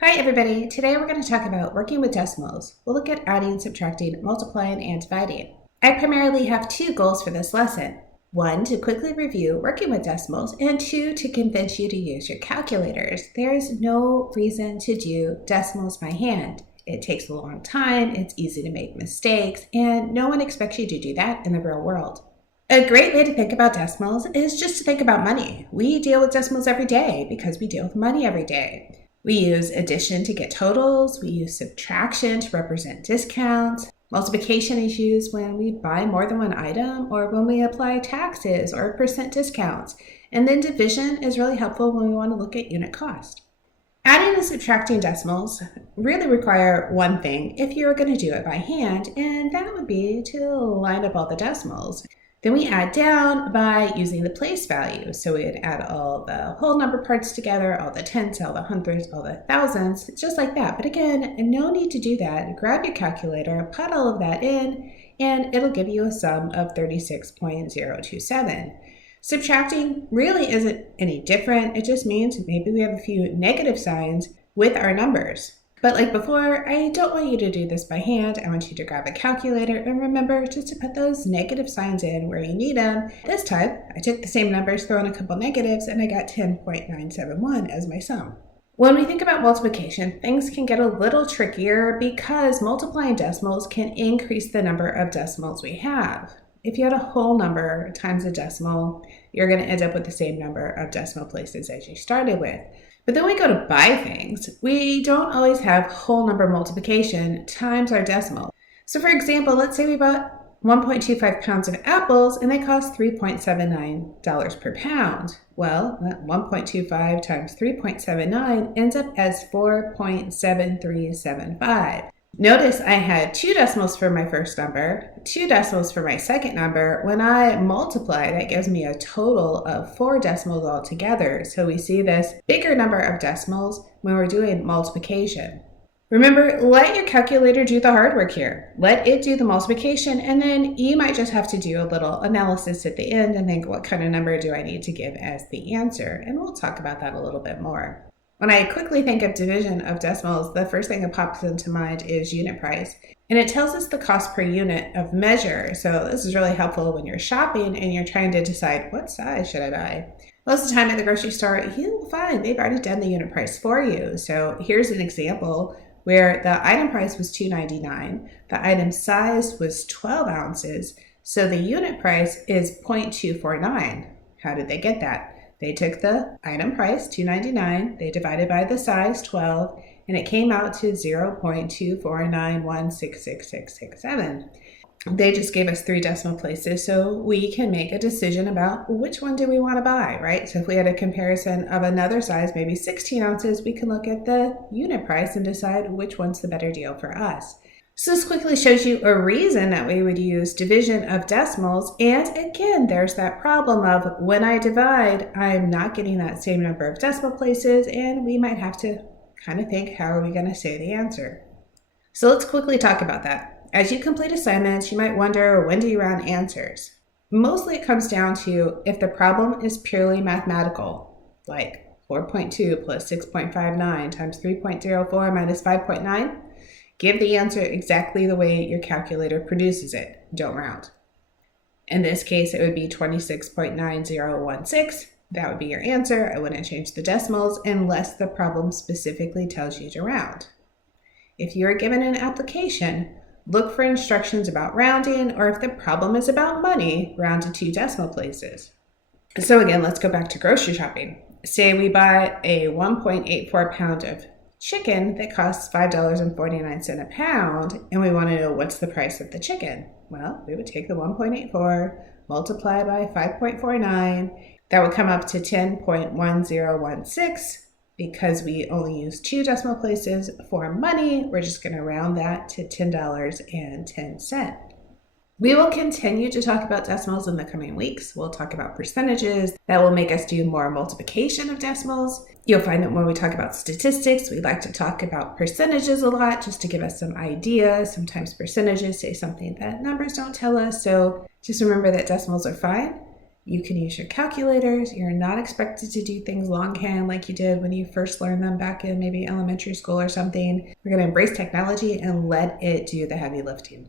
Hi everybody, today we're going to talk about working with decimals. We'll look at adding, subtracting, multiplying, and dividing. I primarily have two goals for this lesson. One, to quickly review working with decimals, and two, to convince you to use your calculators. There is no reason to do decimals by hand. It takes a long time, it's easy to make mistakes, and no one expects you to do that in the real world. A great way to think about decimals is just to think about money. We deal with decimals every day because we deal with money every day. We use addition to get totals, we use subtraction to represent discounts. Multiplication is used when we buy more than one item or when we apply taxes or percent discounts. And then division is really helpful when we want to look at unit cost. Adding and subtracting decimals really require one thing if you're going to do it by hand, and that would be to line up all the decimals. Then we add down by using the place value. So we would add all the whole number parts together, all the tenths, all the hundredths, all the thousands, just like that. But again, no need to do that. Grab your calculator, put all of that in, and it'll give you a sum of 36.027. Subtracting really isn't any different. It just means maybe we have a few negative signs with our numbers. But like before, I don't want you to do this by hand. I want you to grab a calculator and remember just to put those negative signs in where you need them. This time, I took the same numbers, throw in a couple negatives, and I got 10.971 as my sum. When we think about multiplication, things can get a little trickier because multiplying decimals can increase the number of decimals we have. If you had a whole number times a decimal, you're going to end up with the same number of decimal places as you started with. But then we go to buy things. We don't always have whole number multiplication times our decimal. So for example, let's say we bought 1.25 pounds of apples and they cost $3.79 per pound. Well, that 1.25 times 3.79 ends up as 4.7375. Notice I had two decimals for my first number, two decimals for my second number. When I multiply, that gives me a total of 4 decimals altogether. So we see this bigger number of decimals when we're doing multiplication. Remember, let your calculator do the hard work here. Let it do the multiplication, and then you might just have to do a little analysis at the end and think, what kind of number do I need to give as the answer? And we'll talk about that a little bit more. When I quickly think of division of decimals, the first thing that pops into mind is unit price. And it tells us the cost per unit of measure. So this is really helpful when you're shopping and you're trying to decide what size should I buy. Most of the time at the grocery store, you'll find they've already done the unit price for you. So here's an example where the item price was $2.99. The item size was 12 ounces. So the unit price is 0.249. How did they get that? They took the item price, $2.99, they divided by the size, 12, and it came out to 0.249166667. They just gave us 3 decimal places so we can make a decision about which one do we want to buy, right? So if we had a comparison of another size, maybe 16 ounces, we can look at the unit price and decide which one's the better deal for us. So this quickly shows you a reason that we would use division of decimals. And again, there's that problem of when I divide, I'm not getting that same number of decimal places, and we might have to kind of think, how are we going to say the answer? So let's quickly talk about that. As you complete assignments, you might wonder, when do you round answers? Mostly it comes down to if the problem is purely mathematical, like 4.2 plus 6.59 times 3.04 minus 5.9. Give the answer exactly the way your calculator produces it. Don't round. In this case, it would be 26.9016. That would be your answer. I wouldn't change the decimals unless the problem specifically tells you to round. If you are given an application, look for instructions about rounding, or if the problem is about money, round to 2 decimal places. So again, let's go back to grocery shopping. Say we buy a 1.84 pound of chicken that costs $5.49 a pound, and we want to know what's the price of the chicken. Well, we would take the 1.84, multiply by 5.49. That would come up to 10.1016. Because we only use 2 decimal places for money, we're just going to round that to $10.10. We will continue to talk about decimals in the coming weeks. We'll talk about percentages. That will make us do more multiplication of decimals. You'll find that when we talk about statistics, we like to talk about percentages a lot just to give us some ideas. Sometimes percentages say something that numbers don't tell us. So just remember that decimals are fine. You can use your calculators. You're not expected to do things longhand like you did when you first learned them back in maybe elementary school or something. We're going to embrace technology and let it do the heavy lifting.